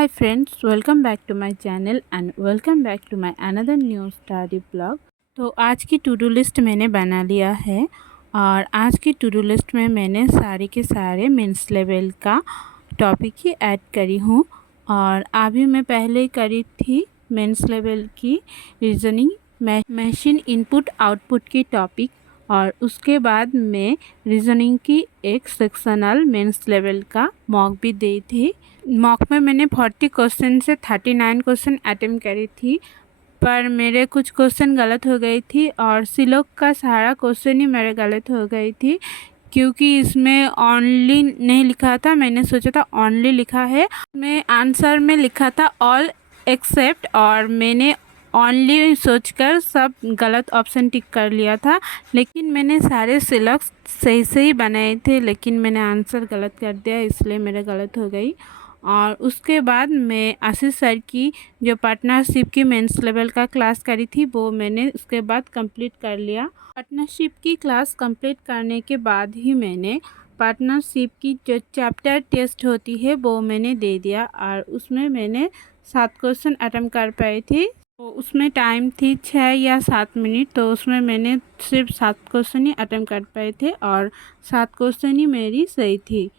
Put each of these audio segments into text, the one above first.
Hi friends, welcome back to my channel and welcome back to my another new study blog। तो आज की to do list मैंने बना लिया है और आज की टू डू लिस्ट में मैंने सारे के सारे मेंस लेवल का टॉपिक ही ऐड करी हूँ। और अभी मैं पहले करी थी मेंस लेवल की रीजनिंग मशीन इनपुट आउटपुट की टॉपिक, और उसके बाद मैं रीजनिंग की एक सेक्शनल मेंस लेवल का मॉक भी दी थी। मॉक में मैंने 40 क्वेश्चन से 39 क्वेश्चन अटेम्प्ट करी थी, पर मेरे कुछ क्वेश्चन गलत हो गई थी और सिलोक का सारा क्वेश्चन ही मेरे गलत हो गई थी, क्योंकि इसमें ओनली नहीं लिखा था। मैंने सोचा था ओनली लिखा है, मैं आंसर में लिखा था ऑल एक्सेप्ट, और मैंने ओनली सोचकर सब गलत ऑप्शन टिक कर लिया था। लेकिन मैंने सारे सिलेक्ट सही से ही बनाए थे, लेकिन मैंने आंसर गलत कर दिया, इसलिए मेरे गलत हो गई। और उसके बाद मैं आशीष सर की जो पार्टनरशिप की मेंस लेवल का क्लास करी थी वो मैंने उसके बाद कंप्लीट कर लिया। पार्टनरशिप की क्लास कंप्लीट करने के बाद ही मैंने पार्टनरशिप की जो चैप्टर टेस्ट होती है वो मैंने दे दिया, और उसमें मैंने 7 क्वेश्चन अटेम्प्ट कर पाई थी। तो उसमें टाइम थी 6 या 7 मिनट, तो उसमें मैंने सिर्फ 7 क्वेश्चन ही अटेम्प्ट कर पाए थे और 7 क्वेश्चन ही मेरी सही थी।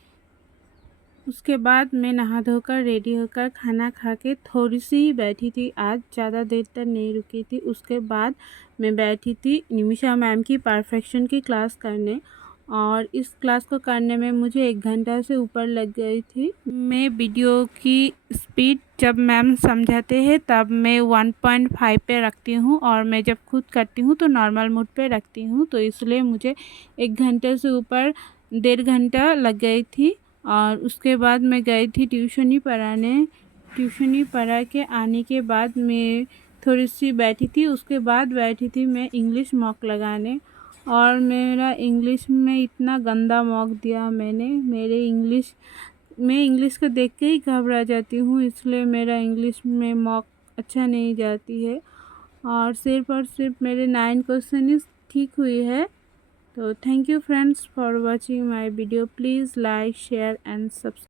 उसके बाद मैं नहा धोकर रेडी होकर खाना खा के थोड़ी सी ही बैठी थी, आज ज़्यादा देर तक नहीं रुकी थी। उसके बाद मैं बैठी थी निमिषा मैम की परफेक्शन की क्लास करने, और इस क्लास को करने में मुझे 1 घंटा से ऊपर लग गई थी। मैं वीडियो की स्पीड जब मैम समझाते हैं तब मैं 1.5 पे रखती हूँ, और मैं जब खुद करती हूँ तो नॉर्मल मोड पे रखती हूँ, तो इसलिए मुझे 1 घंटे से ऊपर 1.5 घंटा लग गई थी। और उसके बाद मैं गई थी ट्यूशनी पढ़ाने। ट्यूशनी पढ़ा के आने के बाद मैं थोड़ी सी बैठी थी, उसके बाद बैठी थी मैं इंग्लिश मॉक लगाने, और मेरा इंग्लिश में इतना गंदा मॉक दिया मैंने। मैं इंग्लिश को देख के ही घबरा जाती हूँ, इसलिए मेरा इंग्लिश में मॉक अच्छा नहीं जाती है, और सिर्फ मेरे 9 क्वेश्चन ही ठीक हुई है। So thank you friends for watching my video. Please like, share and subscribe.